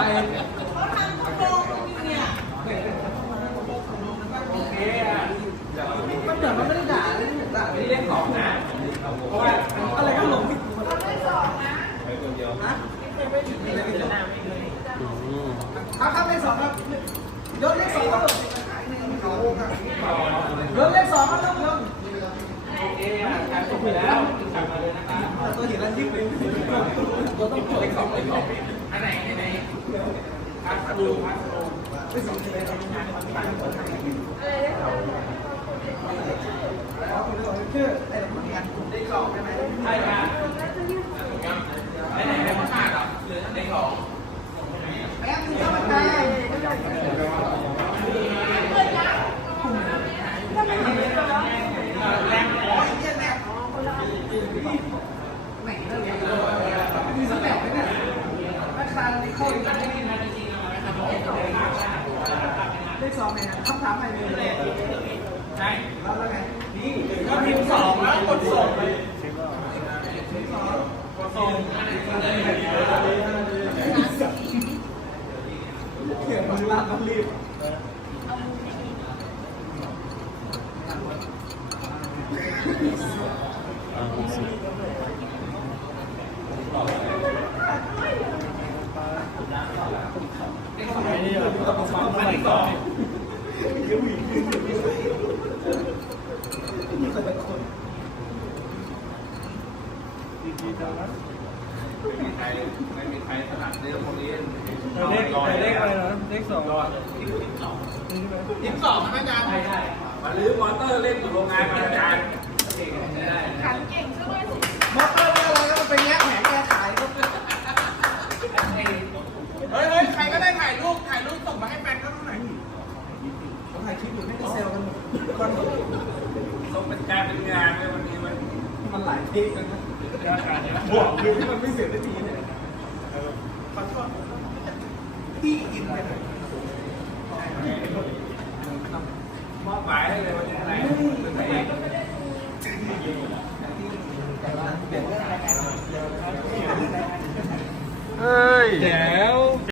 ไปเขาทำกระโปรงอยู่เนี่ยโอเคอะมันเดี๋ยมันไม่ได้ด่าเลยด่าไม่ได้เล่นของนะเพราะว่าอะไรก็หลงผิดเราไม่สอนนะไปคนเดียวนะไม่ถึงไม่ถึงหน้าไม่เลยครับครับเลขสองครับยศเลขสองครับยศเลขสองครับยศโอเคอะการจบไปแล้วกลับมาเลยนะครับตัวเห็นแล้วที่เปตัวต้องเลขสองเลขสอง กันได้กรอบใช่ไหมใช่ครับอันไหนเป็นผ้าหรอหรืออันไหนของแม่มึงเข้ามาได้แรงขอไอ้เลยแม่ที่สแต็กไหมเนี่ยราคาในเข้าอีก ได้สองไงนะคำถามใหม่เลยใช่แล้วแล้วไงนี่ก็พิมพ์สองแล้วกดส่งเลยกดส่งเขียนมือลาต้องรีบอันที่สอง มีแต่เป็นคน ไม่มีใครไม่มีใครถนัดเรื่องพวกนี้เลขเลขอะไรนะเลขสองรอดยิ้มสองนะอาจารย์ใช่ใช่มาลื้อมอเตอร์เล่นกับโรงงานมาอาจารย์ได้ขันเก่งซะด้วยสิ มันต้องเป็นการเป็นงานเลยวันนี้มันมันหลายที่กันนะบวกคือที่มันไม่เสร็จได้ทีเนี่ยขอโทษพี่อินไปไหนมอบหมายให้เลยวันนี้อะไรเป็นไหนเฮ้ยแจ๋